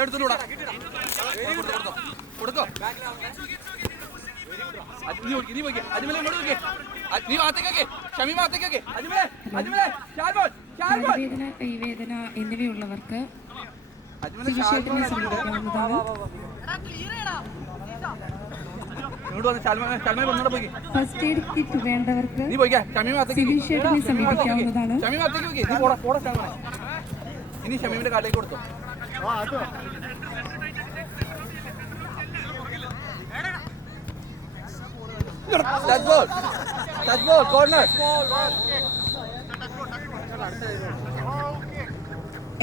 എടുത്തോളൂടാ കൊടുക്കോ നീ പോയിക്കേ അജ്മലെ ഇങ്ങോട്ട് നോക്കിയേ നീ ഭാഗത്തേക്കൊക്കെ ഷമി ഭാഗത്തേക്കൊക്കെ അജ്മലെ തലവേദന കൈവേദന എന്നിവയുള്ളവർക്ക് ഫസ്റ്റ് എയ്ഡ് കിറ്റ് വേണ്ടവർക്ക് സിവിൽ ഷേഡിനെ സമീപിക്കാവുന്നതാണ്. ഇനി ഷമീമിന്റെ കാലിലേക്ക് കൊടുത്തോ.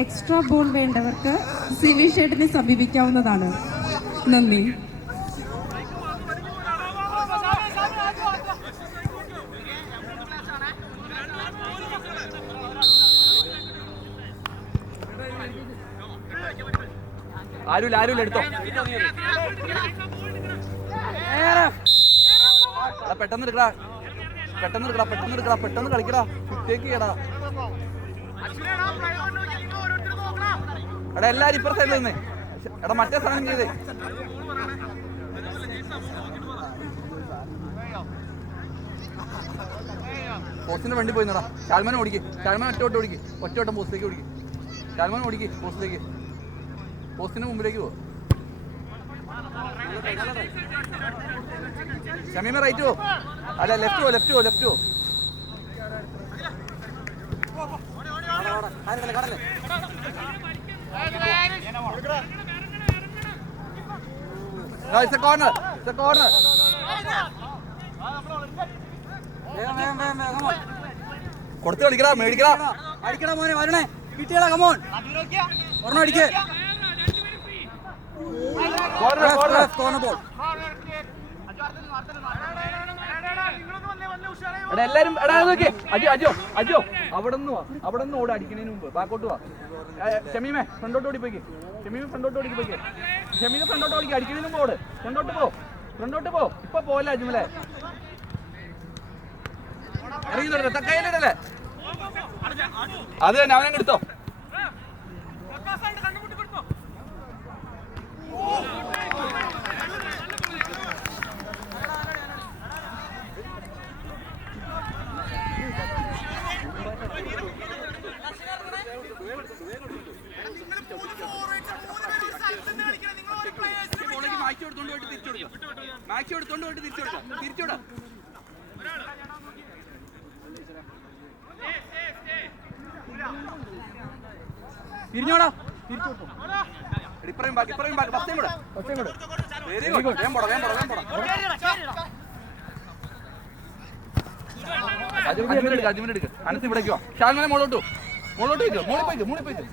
എക്സ്ട്രാ ബോൾ വേണ്ടവർക്ക് സിവിൽ ഷേഡിനെ സമീപിക്കാവുന്നതാണ്. നന്ദി. ആരുല്ല എടുത്തോ. പെട്ടെന്ന് എടുക്കടാ പെട്ടെന്ന് കളിക്കടാ. കുത്തേക്ക് കേടാ എടാ എല്ലാരും ഇപ്പുറ സൈഡിൽ നിന്ന് എടാ മറ്റേ സാധനം ചെയ്തേ. പോസ്റ്റിന്റെ വണ്ടി പോയിന്നടാ. ഷാൽമാൻ ഒറ്റോട്ടം പോസ്റ്റിലേക്ക് ഓടിക്കും. ഷാൽമാൻ ഓടിക്ക് പോസ്റ്റിന്റെ മുമ്പിലേക്ക് പോ. ഷമീമ റൈറ്റ് പോ. അല്ല ലെഫ്റ്റ് പോ. It's a corner. കൊടുത്ത് കളിക്കടാ അടിക്കടാ മോനെ വരണേ കിട്ടിയടാ കമോൺ ഒരെണ്ണം അടിക്കേ. എല്ലാരും അജോ അവിടെ നിന്ന് ഓട് അടിക്കുന്നതിന് മുമ്പ് ബാക്കോട്ട് വാ. ഷമീമെ ഫ്രണ്ടോട്ട് ഓടി പോയിക്കേ. ഷമീമെ ഫ്രണ്ടോട്ട് അടിക്കുന്നതിന് മുമ്പ് ഓട്. ഫ്രണ്ടോട്ട് പോ. ഇപ്പൊ പോലെ അജ്മലെ ഇറങ്ങി കയ്യിലിടല്ലേ. അത് തന്നെ അവനെ എടുത്തോ. മാക്സി എടുത്തോണ്ട് പോയിട്ട് തിരിച്ചോടാ. തിരിഞ്ഞോടാ ഇപ്പറയും ബാക്കി ബസ്സേം കൂടെ. Very good. വേം പോടാ. 5 മിനിറ്റ് എടുക്ക. അനസ് ഇവിടേക്ക് വാ. ഷാൽമാനെ മോളോട്ട് പോയിക്കോ. മോളിൽ പോയിക്കോ.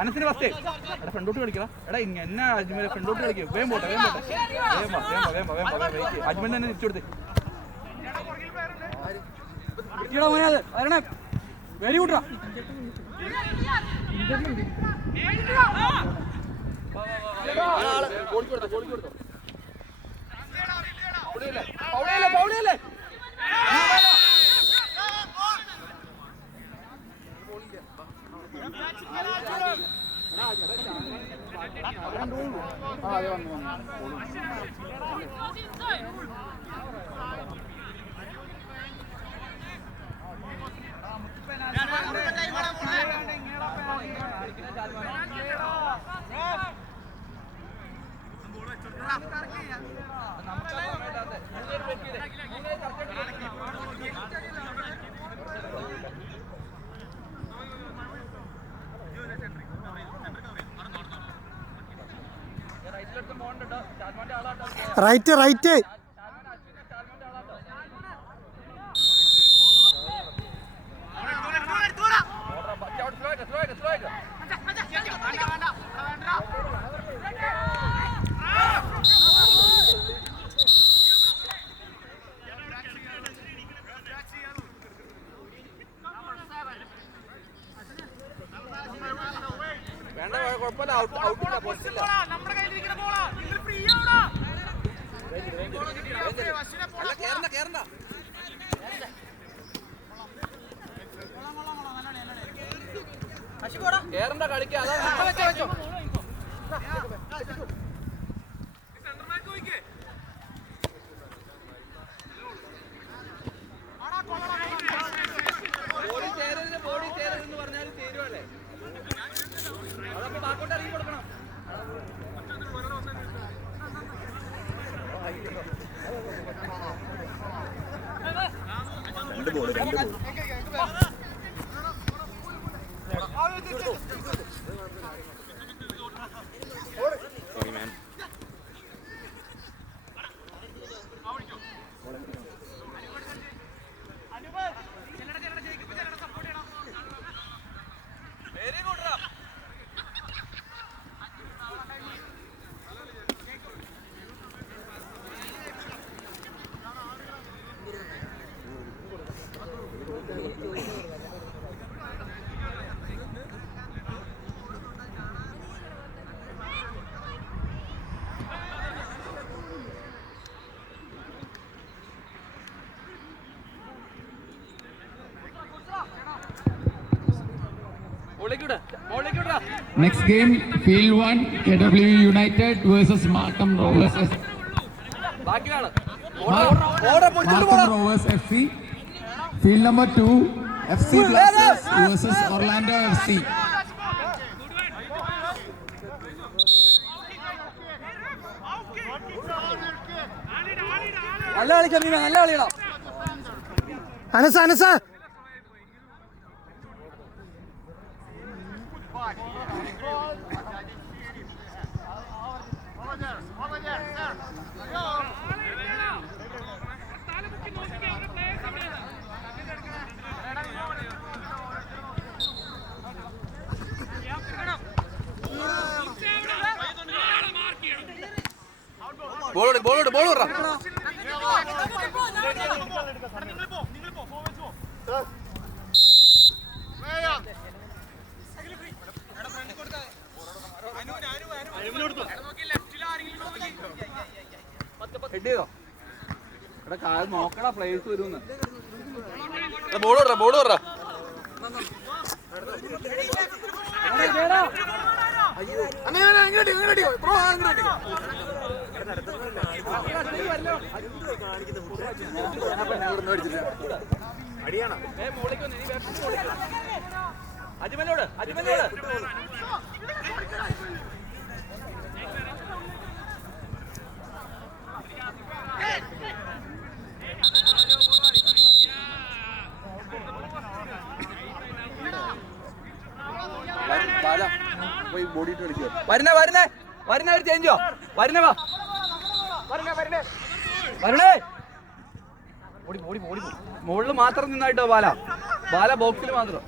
അനസിന് ഫസ്റ്റ് എടാ ഫ്രണ്ടോട്ട് കളിക്കടാ. എടാ എന്നാ അജ്മലെ ഫ്രണ്ടോട്ട് കളിക്കും. വേഗം പോട്ടെ. അജ്മൽ തന്നെ തിരിച്ചു കൊടുത്തേ. Very good. കൊടുത്തോ. പൗളിയല്ലേ റൈറ്റ് വേണ്ട കുഴപ്പമില്ല. ഔട്ടില്ല പൊട്ടില്ല. കേറണ്ട കേറണ്ട കളിക്കുക. അതാ വെച്ചോ ബോഡി ചേരരുതെന്ന് പറഞ്ഞാൽ ചേരുവല്ലേ. അതപ്പോ ബാക്കോട്ട് ഇറങ്ങി കൊടുക്കണം. Next game, Field 1, KW United versus Markham Rovers. Markham Rovers FC. Field number 2, FC Blasters versus Orlando FC. നല്ല കളിക്കാം, നല്ല കളിയടാ. അനസ ബോളോട് ഹെഡ് ചെയ്തോ. ഇവിടെ കാല് നോക്കടാ, പ്ലേസ് വരുമെന്ന്. ബോൾ വിടറാ. അജ്മലോട് പോയി ബോഡി ഇട്ട് കളിക്കുക. വരുന്ന ഒരു ചേഞ്ചോ. വരണേ ഓടി മുകളിൽ മാത്രം നിന്നായിട്ടോ. ബാല ബോക്സിൽ മാത്രം.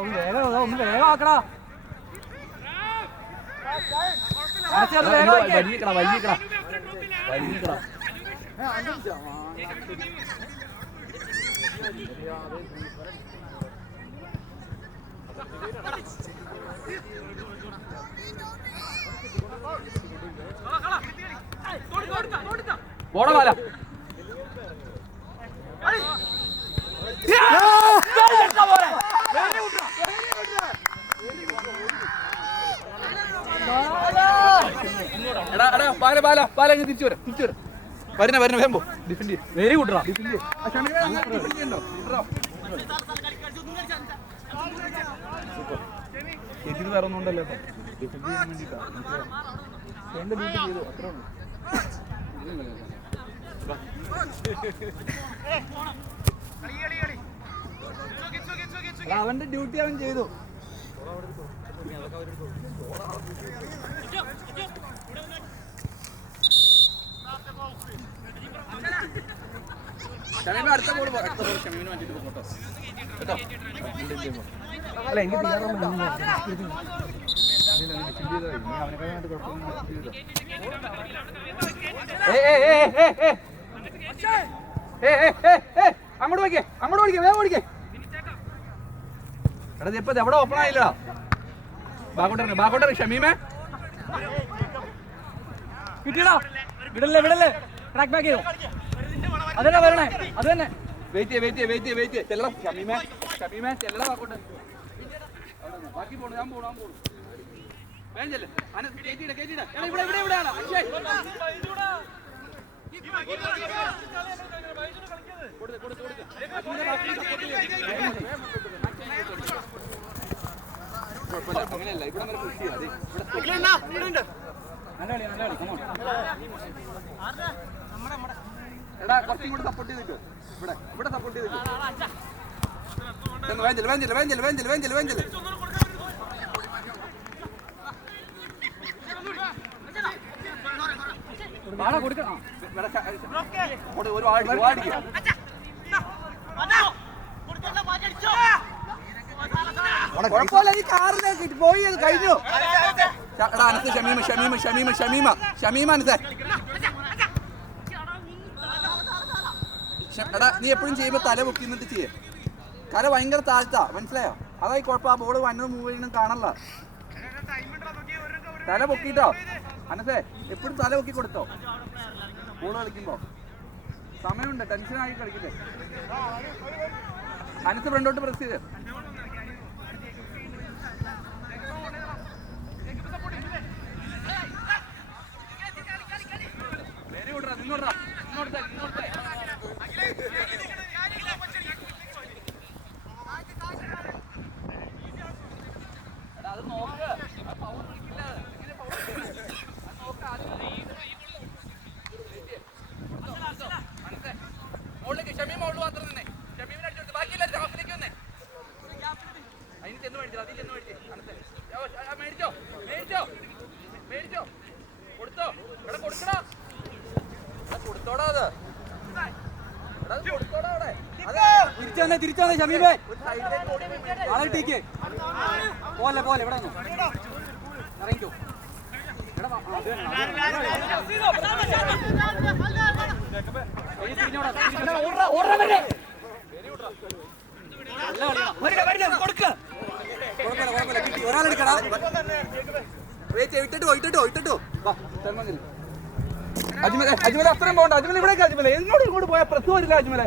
ഒന്ന് വേഗം ആക്കടാ. വലിയക്കടാ. പോടാ ബാല. ബാല തിരിച്ചു വരാം. വരുന്ന വേഗം പോ. Defend very good. ചേച്ചി വേറെ ഒന്നും ഉണ്ടല്ലോ. ഡിഫൻഡ് ചെയ്യാൻ വേണ്ടിട്ടാ എന്റെ ഡ്യൂട്ടി ചെയ്തു. അത്രേ ഉള്ളൂ. അവന്റെ ഡ്യൂട്ടി അവൻ ചെയ്തു. അടുത്ത ബോൾ ഷമീമിന് വേണ്ടിട്ട് പോട്ടോ കേട്ടോ. അല്ല എനിക്ക് അങ്ങോട്ട് ഓടിക്കേ വേഗം ഓടിക്കേ. എടാ ഇപ്പൊ എവിടെ ഓപ്പൺ ആയില്ല. ബാക്കോട്ടെ ഷമീമേ കിട്ടിയടാ. വിടല്ലേ ട്രാക്ക് ബാക്ക് ചെയ്തു. അതന്നെ വരണേ, അത് തന്നെ. വെയിറ്റ് ചെല്ലടാ ഷമീമേ ചെല്ലടാ ബാക്കോട്ടെ. ബാക്കി പോണു, ഞാൻ പോണു. വേഗം ചെല്ല്. കേറ്റിടാ. ഇവിടെയാണ് അക്ഷയ്. കൊടുത്ത്. അങ്ങനെയല്ല, ഇവിടെ വരെ പുഷ് ചെയ്യാം. നല്ല കളി എടാ കുറച്ചും കൂടെ സപ്പോർട്ട് ചെയ്തിട്ട് ഇവിടെ സപ്പോർട്ട് ചെയ്തിട്ട് വേഞ്ചല് കൊടുക്കണം. ഒരു വാടിക്ക് കുഴപ്പമില്ല, ഈ കാറിലേക്ക് പോയി അത് കഴിഞ്ഞു. എടാ അനസ് ഷമീമ അനസേ. എടാ നീ എപ്പോഴും ചെയ്യുമ്പോ തല പൊക്കി നിന്നിട്ട് ചെയ്യേ. കല ഭയങ്കര താഴ്ത്താ, മനസ്സിലായോ? അതായി കുഴപ്പം. ആ ബോൾ വന്നത് മൂവ് ചെയ്യണം കാണല്ല. തല പൊക്കിട്ടോ അനസേ, എപ്പോഴും തല പൊക്കി കൊടുത്തോ ബോൾ കളിക്കുമ്പോ. സമയമുണ്ട്, ടെൻഷനായി കളിക്കില്ലേ. അനസ് ഫ്രണ്ടോട്ട് പ്രസ് ചെയ്ത്. Very good. നിന്നോട്ടാ അത് നോക്ക്. മോളിലേക്ക് ഷമീമ ഉള്ളു മാത്രം നിന്നെ. ഷമീമിനെ അടിച്ചെടുത്ത് ബാക്കിയില്ല ഹാഫിലേക്ക് വന്നേ. അതിന് ചെന്ന് മേടിച്ചോ, അതിൽ ചെന്ന് മേടിച്ചോ. കൊടുത്തോ. എടാ കൊടുക്കടാ. കൊടുത്തോടാ. അത് കൊടുത്തോടാ. അവിടെ തിരിച്ചു വന്നേ ഷമീമേ. ആളെട്ടേക്ക് പോലെ ഇവിടെ ഇറങ്ങിക്കോ. ഒരാളെടുക്കടാ. ഇട്ടിട്ടോ. അജ്മൽ അത്രയും പോകണ്ട. അജ്മൽ ഇവിടേക്ക്. അജ്മൽ എന്നോട് ഇങ്ങോട്ട് പോയാൽ പ്രശ്നം വരില്ല. Ajmal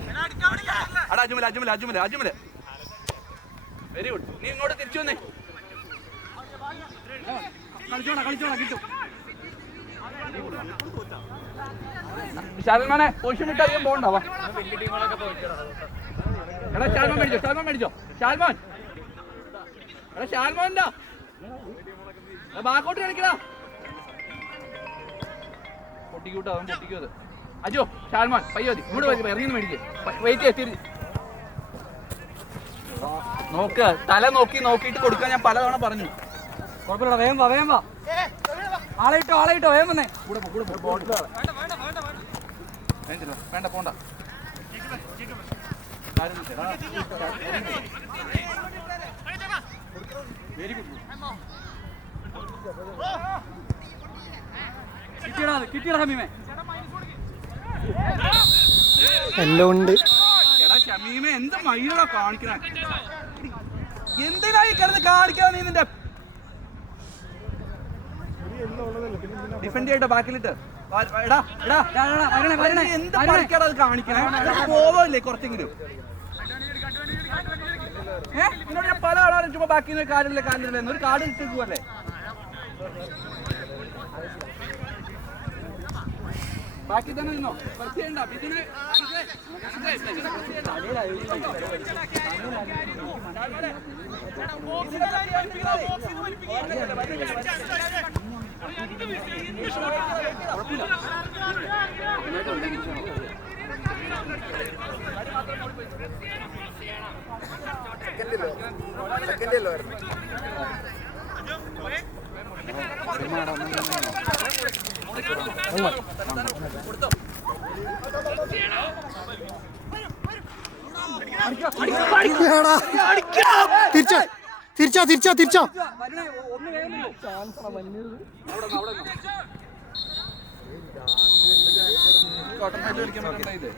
very good. നീ ഇങ്ങോട്ട് തിരിച്ചു വന്നേ. കളിച്ചോളാം കിട്ടും. ഷാൽമാനെ പൊസിഷൻ വിട്ട് അധികം പോകണ്ടാവാ. എടാ ഷാൽമാൻ മേടിച്ചോ. ഷാൽമാൻ ബാക്കോട്ട് കളിക്കടാ. പൊട്ടിക്കൂട്ടോ, അവൻ പൊട്ടിക്കും അത്. അജോ ഷാൽമാൻ പയ്യോതി ഇങ്ങോട്ട് ഇറങ്ങി മേടിക്ക്. വെയിറ്റ് ചെയ്ത് നോക്ക്. തല നോക്കിയിട്ട് കൊടുക്കാൻ ഞാൻ പലതവണ പറഞ്ഞു. കുഴപ്പമില്ല, വേഗം വാ. ആളെയിട്ടോ വേഗം വന്നേ. വേണ്ട പോണ്ട. Very good. കിട്ടിയടാ ഷമീമേ. എല്ലാം ഉണ്ട്. എടാ ഷമീമെ എന്ത് മയിലാ കാണിക്കണേ? എന്തിനായി കിടന്ന് കാണിക്കാൻ? നീ നിന്റെ ഡിഫൻഡ് ചെയ്യട്ടോ ബാക്കിലിട്ട്. എന്ത് പണിക്കാണ് അത് കാണിക്കണേ? പോവല്ലേ കുറച്ചെങ്കിലും? എന്നോട് ഞാൻ പല ആളാരും ചുമ്മാ ബാക്കി കാര്യമില്ല ഒരു കാർഡ് ഇട്ടേക്കുവല്ലേ. ബാക്കി തന്നെ നിന്നോ. പ്രസ് ചെയ്യണ്ട. ഇതിന് തിരിച്ചോ. ഓട്ടോമാറ്റിക് കളിക്കാൻ നോക്കണ്ട ഇത്.